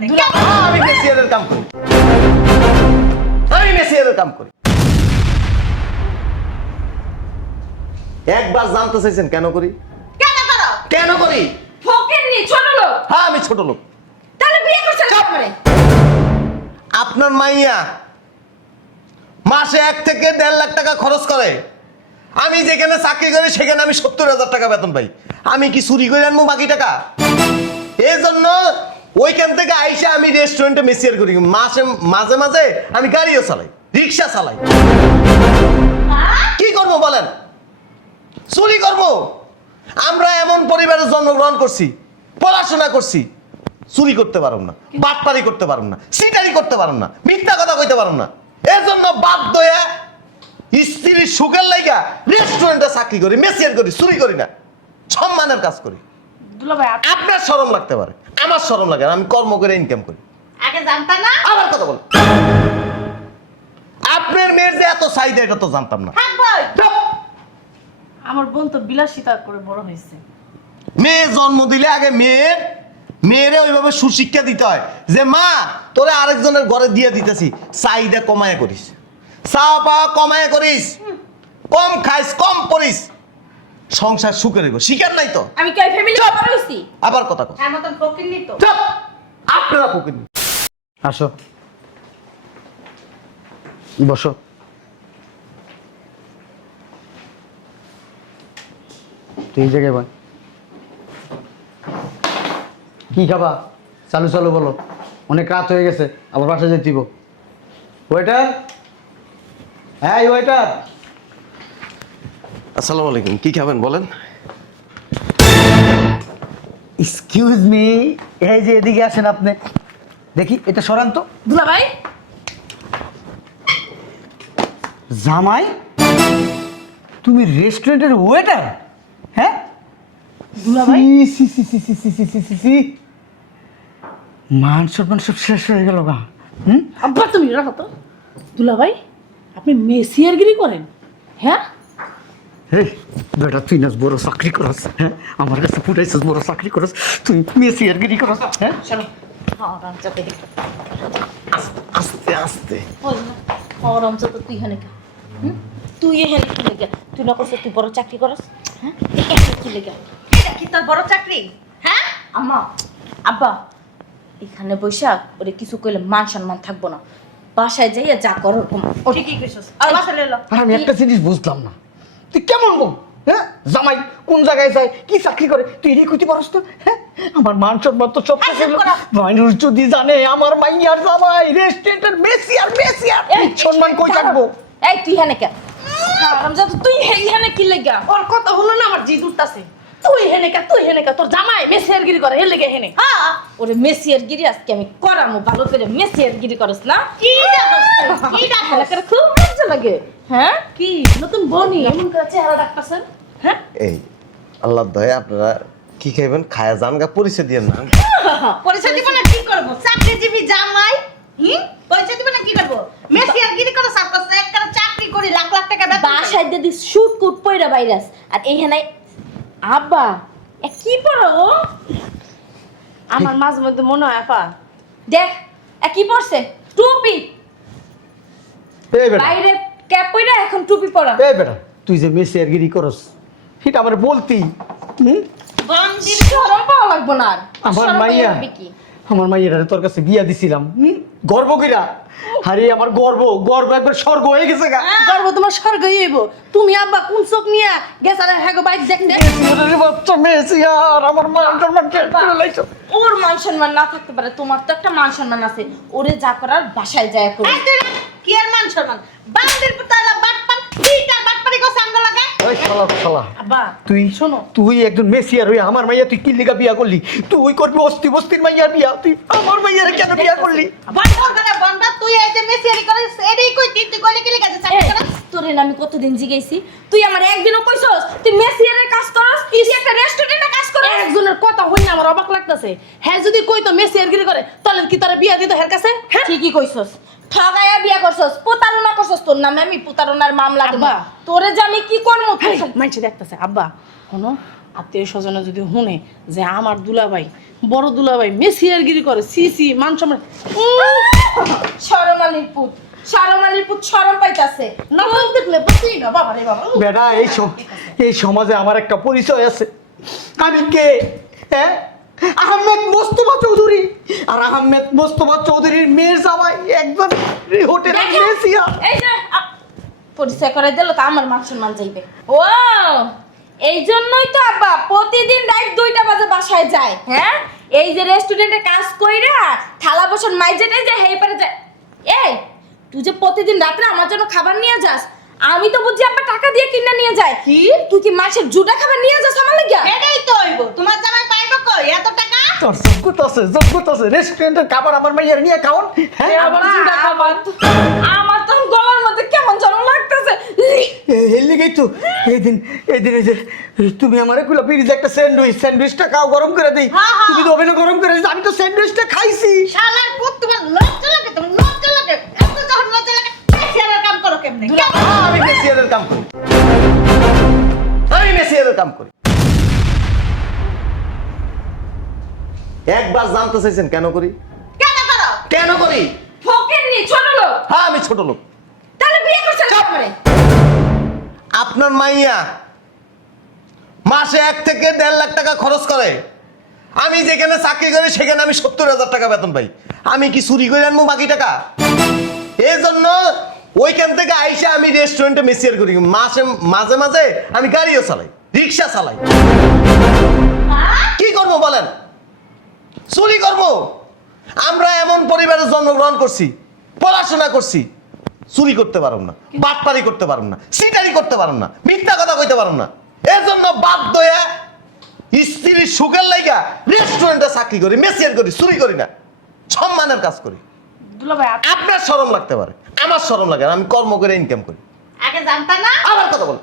আমি মেসিয়ারের কাম করি, আমি মেসিয়ারের কাম করি। একবার জানতে চাইছেন কেন করি? কেন করো? কেন করি? ফকিরনি ছোট লোক। হ্যাঁ আমি ছোট লোক। তাহলে বিয়ে করছেন কেন? আপনার মাইয়া মাসে 1 থেকে 1.5 লাখ টাকা খরচ করে। আমি যেখানে চাকরি করি সেখানে আমি 70,000 টাকা বেতন পাই। আমি কি চুরি করে আনবো বাকি টাকা? এই জন্য ওইখান থেকে আইসা আমি রেস্টুরেন্টে মেসিয়ার করি। মাঝে মাঝে আমি গাড়িও চালাই, রিক্সা চালাই। কি করবো বলেন? চুরি করবো? আমরা এমন পরিবারে জন্মগ্রহণ করছি, পড়াশোনা করছি, চুরি করতে পারব না, বাটপারি করতে পারব না, সিটারি করতে পারব না, মিথ্যা কথা কইতে পারব না। এজন্য বাধ্য হয়ে স্ত্রীর সুখের লাইগা রেস্টুরেন্টে চাকরি করি, মেসিয়ার করি, চুরি করি না, সম্মানের কাজ করি। দুলাভাই আপনার শরম লাগতে পারে, আমার শরম লাগে না, আমি কর্ম করে ইনকাম করি। আগে জানতা না? আবার কথা বল। আপনার মেয়ের যে এত চাহিদা এটা তো জানতাম না। থাক ভাই। আমার বোন তো বিলাসিতা করে বড় হয়েছে। মেয়ে জন্ম দিলে আগে মেয়েরে ওইভাবে সুশিক্ষা দিতে হয় যে মা তোরে আরেকজনের ঘরে দিয়ে দিতেছি, চাহিদা কমায় করিস, চা পাওয়া কমায় করিস, কম খাইস, কম পড়িস, সংসার সুখে রেখো। শিকার নাই তো? আমি কি ফ্যামিলি বড় হইছি? আবার কথা কর। হ্যাঁ মতন ফকিরনি তো। চুপ! আপনারা ফকির। আসো, বসো। তুই এই জায়গায় বল। কি খাবা? চালু চালু বলো, অনেক রাত হয়ে গেছে, আবার বাসায় যেতে দিব। ওয়েটার, হ্যাঁ ওয়েটার। আসসালামু আলাইকুম, কি খাবেন বলেন? এক্সকিউজ মি, এই যে এদিকে আসেন আপনি। দেখি এটা সরান তো। দুলাভাই জামাই, তুমি রেস্টুরেন্টের ওয়েটার? হ্যাঁ দুলাভাই সি সি সি সি সি সি সি সি সি। মান সম্মান সব শেষ হয়ে গেল গা। হুম, আব্বা তুমি রাখো তো। দুলাভাই আপনি মেসিয়ারগিরি করেন? হ্যাঁ হে বেটা, তুই না বড় চাকরি করস? হ্যাঁ, আমার কাছে ফুটাইছিস বড় চাকরি করস, তুই মেসিয়ারগিরি করস? হ্যাঁ, চলো। হরম চাতে দি। আস্তে আস্তে। হরম চাতে তুই হেনে কা? তুই হেনে কি লাগা? তুই না করছিস তুই বড় চাকরি করস? হ্যাঁ? এটা কি লাগা? এটা কি তোর বড় চাকরি? হ্যাঁ? আম্মা, আব্বা এখানে বৈশাখ ওরে কিছু কইলে মান সম্মান থাকবো না। বাসায় যাইয়া যা কর ওরকম। ঠিকই কইছস। আর বাসায় লইলো। আর আমি একটা জিনিস বুঝলাম না, তুই কেমন বল? হ্যাঁ, জামাই কোন জায়গায় যায়, কি চাকরি করে, তুই এরই কইতে পারস তো? হ্যাঁ, আমার মান সম্মান তো সব শেষ হলো। মানুষ যদি জানে আমার মাইয়ার জামাই রেস্টুরেন্টের মেসিয়ার, সম্মান কই থাকবো? এই তুই হেনে কা? হারাম যা তুই হেনে কি লাগা? ওর কথা হলো না, আমার জিদ উঠতাছে। তুই হেনে কা তোর জামাই মেসিয়ারগিরি করে এর লেগে হেনে। হ্যাঁ, ওরে মেসিয়ার গিরি আজকে আমি করামু ভালো করে। মেসিয়ার গিরি করস না? কি ডাকস? কি ডাকস? খুব লজ্জা লাগে। হ্যাঁ? কি নতুন বনি এমন করে চেহারা ডাকতাছেন? হ্যাঁ এই আল্লাহ দয়া, আপনারা কি খাইবেন খায়া যান গা, পরিচয় দিয়ে না। পরিচয় দিব না কি করব? চাকরিজীবী জামাই। পরিচয় দিব না কি করব? মেসিয়ার গিরি করে সার্কাস একটা চাকরি করি লাখ লাখ টাকা বেতন। বাসায় যদি শুট কুট পয়রা ভাইরাস আর এইখানে আব্বা এ কি পড়ো ও? আমার মাঝে মধ্যে মনে হয় আপা দেখ এ কি পড়ছে? টুপি। এই বেটা, বাইরে ক্যাপ পয়রা এখন টুপি পরা। এই বেটা, তুই যে মেসিয়ারগিরি করস সেটা আমার বলতি। হুম, বন্দির শরম পাওয়া লাগবো না আর। আমার শরম মাইয়া, পাইয়া হবে কি? আমার মাইয়ারে তোর কাছে বিয়া দিছিলাম, গর্ব কইরা। আরে আমার গর্ব একবার স্বর্গ হয়ে গেছে গা। গর্ব তোমার স্বর্গ হইব। তুমি আব্বা কোন চোখ নিয়া গেছারে হ্যাগো বাইক দেখতে? মেসিয়ারের বাচ্চা মেসিয়ার, আমার মান সম্মান শেষ করে লাইছো। ওর মান সম্মান না থাকতে পারে, তোমার তো একটা মান সম্মান আছে। ওরে যা করার বাসায় যায় করো। কি আর মান সম্মান? বান্দির পুতালা বাটপার দুইটা বাটপারি কো সাঙ্গ লাগা। ওই শালা আব্বা তুই শোনো, তুই একজন মেসিয়ার হই আমার মাইয়া তুই কি লিগা বিয়া করলি? তুই করবি বস্তির মাইয়ার বিয়া, তুই আমার মাইয়ারে কেন বিয়া করলি? বন্ধ করে বন্ধ। তুই এই যে মেসিয়ারি করিস এডেই কই তুই কইলি কি লাগা চাকরি করিস? তোরে না আমি কতদিন জিগাইছি, তুই আমার একদিনও কইছস তুই মেসিয়ারের কাজ করস? তুই একটা রেস্টুরেন্টে কাজ করস? একজনের কথা হই না আমার অবাক লাগতাছে। হ্যাঁ যদি কইতো মেসিয়ারগিরি করে তাহলে কি তারা বিয়া দিত হের কাছে? হ্যাঁ ঠিকই কইছস। ঠগায়া বিয়া করছস, প্রতারণা করছস। তোর নামে আমি প্রতারণার মামলা দেব। আব্বা। তোরে যে আমি কি করব? মানুষ দেখতেছে আব্বা, শোনো, আত্মীয় স্বজনে যদি শুনে যে আমার দুলাভাই বড় দুলাভাই মেসিয়ারগিরি করে সি সি মান সম্মান শরম আলীর পুত, শরম আলীর পুত শরম পাইতাছে। না দেখলে বুঝি না বাবা রে বাবা বেটা এই সমাজে আমার একটা পরিচয় আছে। আমি কে? হ্যাঁ, আহমেদ মোস্তফা চৌধুরী। আর আহমেদ মোস্তফা চৌধুরীর মেয়ের জামাই একজন হোটেলের দেখেন, মেসিয়া। এই যে পরিচয় করে দিল তো আমার মান সম্মান যাইবে। ও এই জন্যই তো আব্বা প্রতিদিন রাত 2টা বাজে বাসায় যায়। হ্যাঁ, এই যে রেস্টুরেন্টে কাজ কইরা থালা বাসন মাইজেটে যে হেই পারে যায়। এই তুই যে প্রতিদিন রাতে আমার জন্য খাবার নিয়ে যাস, আমি তো বুঝি আব্বা টাকা দিয়ে কিনে নিয়ে যায়। কি তুই কি মাছের জুটা খাবার নিয়ে যাস আমার লাগিয়া? এটাই তো হইব, তোমার জামাই পাইব কই এত টাকা? তোর যোগ্যতা আছে রেস্টুরেন্টের খাবার আমার মাইয়ার নিয়ে খাওন। হ্যাঁ, আবার জুড়া খাবার আমার তো গলার মধ্যে কেমন যেন লাগতেছে। এর লিগেই তো এই যে তুমি আমারে কুলা পিরিজে একটা স্যান্ডউইচটা খাও, গরম করে দেই। হ্যাঁ, হ্যাঁ। তুমি তো ওভেনে গরম করে দিছো, আমি তো স্যান্ডউইচটা খাইছি। শালার পুত, তোমার লজ্জা লাগে? তোমার লজ্জা লাগে? এত যখন লজ্জা লাগে পেশিয়ারের কাম করো কেমনে? হ্যাঁ, আমি মেসিয়ারের কাম করি। আমি মেসিয়ারের কাম করি। একবার জানতে চাইছেন কেন করি? কেন করো? কেন করি? ফকিরনি ছোট লোক, হ্যাঁ, আমি ছোট লোক। তাহলে বিয়ে করছেন আমারে? আপনার মাইয়া মাসে 1 থেকে 1.5 লাখ টাকা খরচ করে। আমি যেখানে চাকরি করি সেখানে আমি 70,000 টাকা বেতন পাই। আমি কি চুরি করে আনবো বাকি টাকা? এই জন্য ওইখান থেকে আইসা আমি রেস্টুরেন্টে মেসিয়ার করি। মাঝে মাঝে আমি গাড়িও চালাই, রিক্সা চালাই। কি করবো বলেন? চুরি করবো? আমরা এমন পরিবারে জন্মগ্রহণ করছি, পড়াশোনা করছি, চুরি করতে পারব না, বাটপারি করতে পারব না, সিটারি করতে পারব না, মিথ্যা কথা কইতে পারব না। এজন্য বাধ্য হয়ে স্ত্রীর সুখের লাইগা রেস্টুরেন্টে চাকরি করি, মেসিয়ার করি, চুরি করি না, সম্মানের কাজ করি। দুলাভাই আপনার শরম লাগতে পারে, আমার শরম লাগে না, আমি কর্ম করে ইনকাম করি। আগে জানতা না? আবার কথা বল।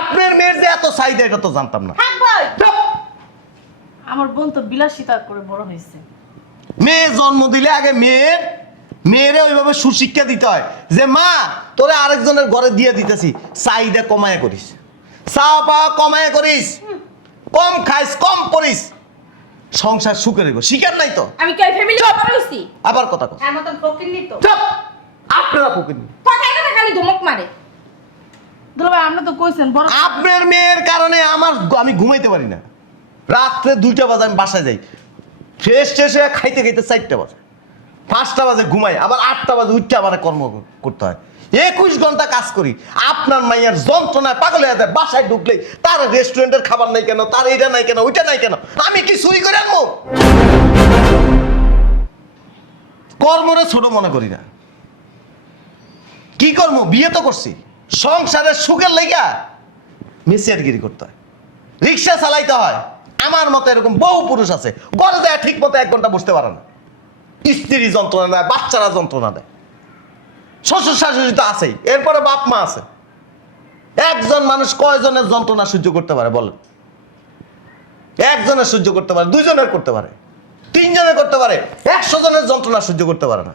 আপনার মেয়ের যে এত চাহিদা এটা তো জানতাম না। থাকবই। আমার বোন তো বিলাসিতা করে বড় হয়েছে। মেয়ে জন্ম দিলে আগে মেয়েরে ওইভাবে সুশিক্ষা দিতে হয় যে মা তোরে আরেকজনের ঘরে দিয়ে দিতেছি, চাহিদা কমায় করিস, চা পাওয়া কমায় করিস, কম খাইস, কম পড়িস, সংসার সুখে রেখো। শিকার নাই তো? আমি কি ফ্যামিলি মেম্বার হইছি? আবার কথা কর। হ্যাঁ, মতন ফকিরনি তো। চুপ! আপনারা পকেনি। কথায় কথা খালি ধমক মারে। দুলাভাই আপনি তো কইছেন বড় আপনার মেয়ের কারণে আমি ঘুমাইতে পারি না। রাত্রে 2টা বাজে আমি বাসায় যাই, ফ্রেশ ট্রেশ হয়ে খাইতে 4টা বাজে, 5টা বাজে ঘুমাই, আবার 8টা বাজে উঠতে আবার কর্ম করতে হয়। 21 ঘন্টা কাজ করি। আপনার মাইয়ার যন্ত্রণায় পাগল হয়ে যায়। বাসায় ঢুকলেই তার রেস্টুরেন্টের খাবার নাই কেন, তার এইটা নাই কেন, ওইটা নাই কেন। আমি কি চুরি করে আনবো? কর্মরে ছোট মনে করি না। কি কর্ম? বিয়ে তো করছি, সংসারের সুখের লাইগা মিসিয়ারগিরি করতে হয়, রিক্সা চালাইতে হয়। আমার মতো এরকম বহু পুরুষ আছে, ঘরে যায় ঠিক মতো 1 ঘন্টা বসতে পারে না, স্ত্রী যন্ত্রণা দেয়, বাচ্চারা যন্ত্রণা দেয়, শ্বশুর শাশুড়ি তো আছেই, এরপরে বাপ মা আছে। একজন মানুষ কয়জনের যন্ত্রণা সহ্য করতে পারে বলেন? একজনের সহ্য করতে পারে, 2 জনের করতে পারে, 3 জনের করতে পারে, 100 জনের যন্ত্রণা সহ্য করতে পারে না।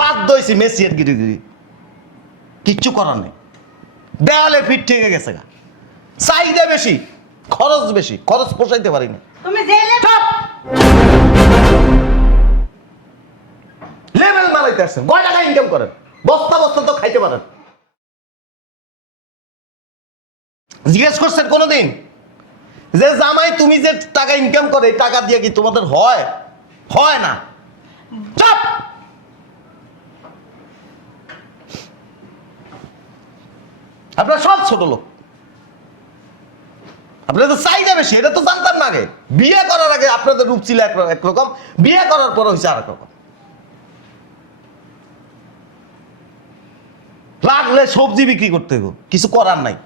বাধ্য হয়েছি মেসিয়ার গিরি, কিচ্ছু করার নেই। দেওয়ালে ফিট থেকে গেছে গা, চাহিদা বেশি, খরচ বেশি, খরচ পোষাইতে পারি না। তুমি জেলে লেভেল মালাইতে আসছেন, কয় টাকা ইনকাম করেন? বস্তা বস্তা তো খাইতে পারেন। জিজ্ঞেস করছেন কোনোদিন যে জামাই তুমি যে টাকা ইনকাম করে এই টাকা দিয়ে কি তোমাদের হয়? হয় না। চুপ! আপনারা সব ছোট লোক, আপনাদের তো চাহিদা বেশি, এটা তো জানতাম না আগে। বিয়ে করার আগে আপনাদের রূপ ছিল একরকম, বিয়ে করার পর হয়েছে আরেক রকম। লাগলে সবজি বিক্রি করতে হইব, কিছু করার নাই,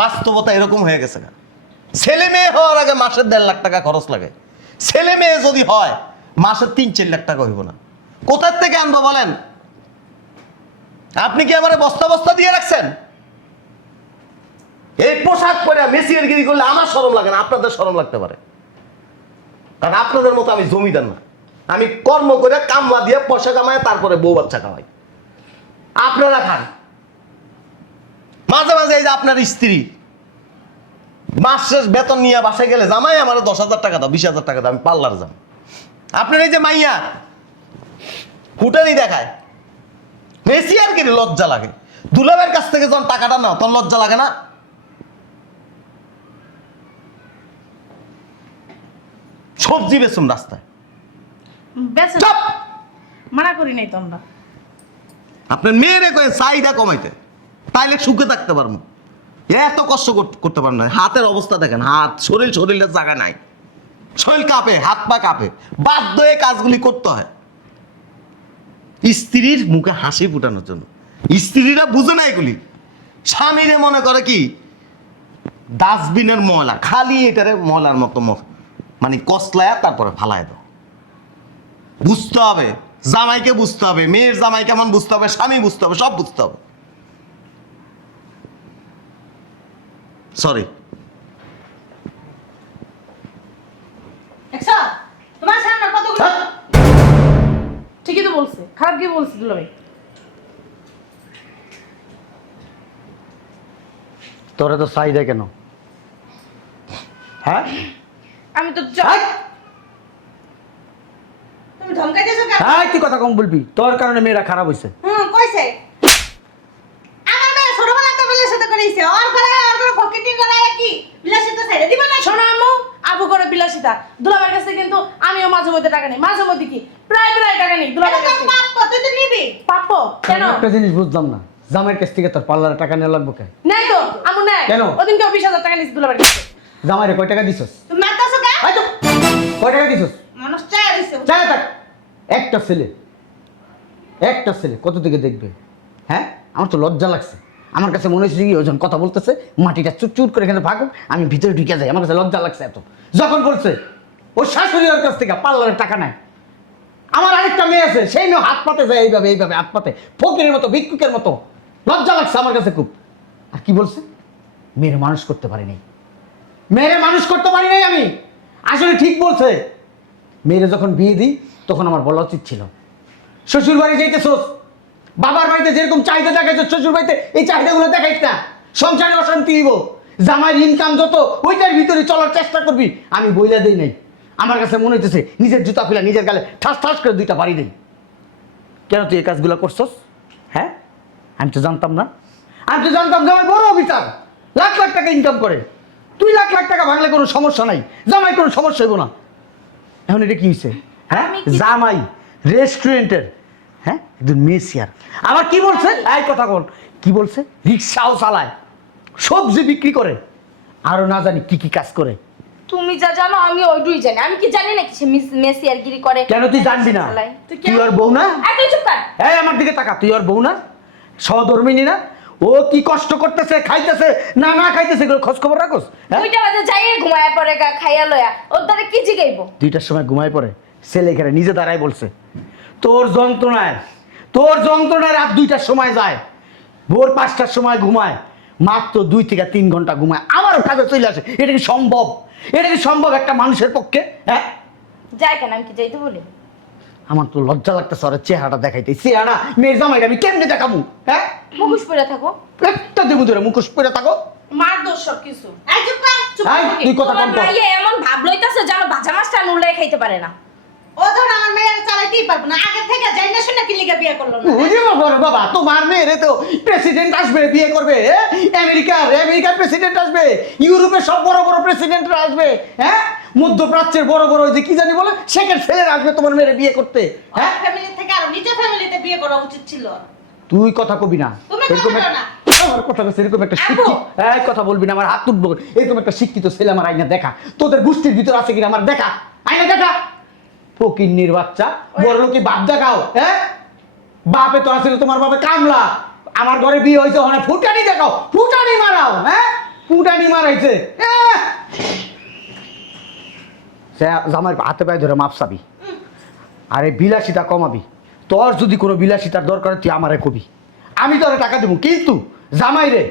বাস্তবতা এরকম হয়ে গেছে। ছেলে মেয়ে হওয়ার আগে মাসের 1.5 লাখ টাকা খরচ লাগে। ছেলে মেয়ে যদি হয় মাসের 3-4 লাখ টাকা হইব না। কোথার থেকে আনবো বলেন? আপনি কি আমারে বস্তা বস্তা দিয়ে রাখছেন? এই পোশাক পরে মেসিয়ার গিরি করলে আমার শরম লাগে না, আপনাদের শরম লাগতে পারে, কারণ আপনাদের মতো আমি জমিদার না। আমি কর্ম করে কামলা দিয়ে পয়সা কামায় তারপরে বউ বাচ্চা কামাই। আপনারা খান। মাঝে মাঝে এই যে আপনার স্ত্রী মাস শেষ বেতন নিয়ে বাসায় গেলে জামাই আমার 10,000 টাকা দাও, 20,000 টাকা দাও, আমি পার্লার যাম। আপনার এই যে মাইয়া ফুটানি দেখায়, বেশি আর কি লজ্জা লাগে। দুলাবের কাছ থেকে যখন টাকাটা নাও তখন লজ্জা লাগে না? সবজি বেচুম রাস্তায়। বেচে চুপ! মানা করি নাই তো আমরা। আপনার মেয়েরে কয়ে চাহিদা কমাইতে, তাইলে সুখে থাকতে পারবো। এত কষ্ট করতে পারবো না। হাতের অবস্থা দেখেন, হাত শরীরের জায়গা নাই, শরীর কাঁপে, হাত পা কাঁপে, বাধ্য হয়ে কাজগুলি করতে হয় স্ত্রীর মুখে হাসি ফুটানোর জন্য। স্ত্রীরা বুঝে না এগুলি। স্বামীরে মনে করে কি ডাস্টবিনের ময়লা, খালি এটারে ময়লার মতো মানে কসলায়া তারপরে ফালায় দাও। বুঝতে হবে, জামাইকে বুঝতে হবে, মেয়ের জামাই কেমন বুঝতে হবে, স্বামী বুঝতে হবে, সব বুঝতে হবে। সরি। দেখছো তোমার সামনে কতগুলো ঠিকই তো বলছে, খারাপ কি বলছে দুলাভাই? তোরা তো চাহিদা কেন? হ্যাঁ আমি তো তুমি ধমকাইতেছো কেন? হ্যাঁ, তুই কথা কম বলবি, তোর কারণে মেয়েরা খারাপ হয়েছে। কইছে আমার মেয়ে ছোটবেলা তো বিলাসিতা করেছে, ওর করে পকেটিং করায় কি বিলাসিতা ছেড়ে দিবা না? শোনো আম্মু, আবু করে বিলাসিতা। দুলাভাইয়ের কাছে কিন্তু আমিও মাঝে মধ্যে টাকা নেই, মাঝে মধ্যে কি প্রায় টাকা নেই এটা দুলাভাইয়ের তো কাছে। পাপ কত তুই নিবি? পাপ্পো কেন একটা জিনিস বুঝলাম না, জামাইয়ের কাছ থেকে তোর পার্লারে টাকা নেওয়া লাগবে কে? নেই তো আম্মু নেই। কেন? ওদিনকে 20,000 টাকা নিয়েছি দুলাভাইয়ের কাছে। জামাইরে কয় টাকা দিছস? তুমি মারতাছো কেন? এই তো, কয় টাকা দিছস? মানুষ চায় দিছে। চাই থাক। একটা ছেলে কত থেকে দেখবে? হ্যাঁ, আমার তো লজ্জা লাগছে। আমার কাছে মনে হচ্ছে কি ওজন কথা বলতেছে, মাটিটা চুট করে এখানে ভাগুক, আমি ভিতরে ঢুকে যাই। আমার কাছে লজ্জা লাগছে এত। যখন বলছে ওর শাশুড়ি ওর কাছ থেকে পার্লারের টাকা নেয়, আমার আরেকটা মেয়ে আছে, সেই মেয়ে হাত পাতে যায় এইভাবে হাত পাতে, ফকিরের মতো, ভিক্ষুকের মতো। লজ্জা লাগছে আমার কাছে খুব। আর কি বলছে? মেয়ের মানুষ করতে পারি নাই, আমি। আসলে ঠিক বলছে। মেয়েরে যখন বিয়ে দিই তখন আমার বলা উচিত ছিল, শ্বশুর বাড়ি যাইতেছোস, বাবার বাড়িতে যেরকম চাহিদা দেখাইছো শ্বশুর বাড়িতে এই চাহিদাগুলো দেখাইস না। সংসারে অশান্তি হইব, জামাইয়ের ইনকাম যত ওইটার ভিতরে চলার চেষ্টা করবি। আমি বইলা দেই নাই। আমার কাছে মনে হইতেছে নিজের জুতা খুলে নিজের গালে ঠাস ঠাস করে 2টা বাড়ি দেই। কেন তুই এই কাজগুলো করছস? হ্যাঁ, আমি তো জানতাম না। আমি তো জানতাম জামাই বড় অফিসার, লাখ লাখ টাকা ইনকাম করে। তুই লাখ লাখ টাকা ভাঙলে কোনো সমস্যা নাই, জামাই কোনো সমস্যা হইব না। এখন এটা কি হয়েছে? হ্যাঁ, জামাই রেস্টুরেন্টের, হ্যাঁ, একজন মেসিয়ার। আবার কি বলছে? এই কথা বল, কি বলছে? রিক্সাও চালায়, সবজি বিক্রি করে, আরো না জানি কি কি কাজ করে। তুমি যা জানো আমি ওইটুই জানি। আমি কি জানি নাকি সে মেসি আর গিরি করে? কেন তুই জানবি না? চালায়। তুই আর বউ না? তুই চুপ কর। এই আমার দিকে তাকা, তুই আর বউ না? সহধর্মিনী না? ও কি কষ্ট করতেছে, খাইতেছে না খাইতেছে, এগুলো খোঁজ খবর রাখোস? হ্যাঁ, 2টা বাজে যাই ঘুমায় পরে খাইয়া লয়া ওর দ্বারা কি জিগাইবো? 2টার সময় ঘুমায় পড়ে, ছেলে এখানে নিজে দাঁড়ায় বলছে তোর যন্ত্রণায় রাত 2টার সময় যায়, ভোর 5টার সময় ঘুমায়, মাত্র 2 থেকে 3 ঘন্টা ঘুমায়, আবারও কাজে চলে আসে। এটা কি সম্ভব? একটা মানুষের পক্ষে? হ্যাঁ, যাই কেন, আমি কি যাইতে বলি? আমার তো লজ্জা লাগতেছে ওর চেহারাটা দেখাইতে। চেহারা মেয়ের জামাইটা আমি কেমনে দেখাবো? হ্যাঁ, মুখোশ পরে থাকো। একটা দেবো ধরে মুখোশ পরে থাকো। মার দোষ সব কিছু। এই চুপ কর, চুপ এই, কর। তুই কথা তোমার কম কর। মাইয়া এমন ভাব লইতাছে জানো ভাজা মাছটা নুলাই খাইতে পারে না। ও ধর আমার মেয়ের চালাইতেই পারবো না, আগে থেকে জাইনা শুনে কি লিগা বিয়ে করলো না? ওরে বাবা রে বাবা, তোমার মেয়েরে তো প্রেসিডেন্ট আসবে, বিয়ে করবে। আমেরিকার প্রেসিডেন্ট আসবে, ইউরোপের সব বড় বড় প্রেসিডেন্টরা আসবে। হ্যাঁ, মধ্যপ্রাচ্যের বড় বড় ওই যে কি জানি বলে সেখানে ছেলেরা আসবে তোমার মেয়েরে বিয়ে করতে। হ্যাঁ, ফ্যামিলি থেকে আর নিজের ফ্যামিলিতে বিয়ে করা উচিত ছিল। তুই কথা কবি না। তুমি কথা এরকম বলো না। আমার কথা বলছে, এরকম একটা আপু। শিক্ষিত, এই কথা বলবি না, আমার হাত তুলবো। এরকম একটা শিক্ষিত ছেলে আমার আইনা দেখা, তোদের গোষ্ঠীর ভিতর আছে কিনা আমার দেখা, আইনা দেখা। ফকিন্নির বাচ্চা, বড় লোকি বাপ দেখাও। হ্যাঁ, বাপে তো আসলে তোমার বাপে কামলা, আমার ঘরে বিয়ে হয়েছে, ওখানে ফুটানি দেখাও, ফুটানি মারাও। হ্যাঁ, ফুটানি মারাইছে। জামাই হাতে পায়ে ধরে মাপ চাবি, আরে বিলাসিতা কমাবি। তোর যদি কোনো বিলাসিতার দরকার তুই আমারে কবি, আমি তোরে টাকা দেবো। কিন্তু জামাই রে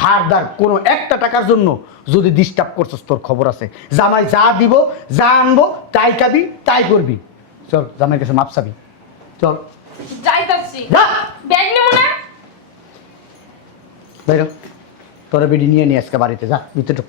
ফারদার কোনো একটা টাকার জন্য যদি ডিস্টার্ব করছিস তোর খবর আছে। জামাই যা দিব, যা আনবো তাই খাবি, তাই করবি। চল জামাইয়ের কাছে মাপ চাবি, চল যাইতাছি। যা। ব্যাগ নেবো না? বেরো, তোরে বেডি নিয়ে আজকে বাড়িতে যা, ভিতরে ঢুক।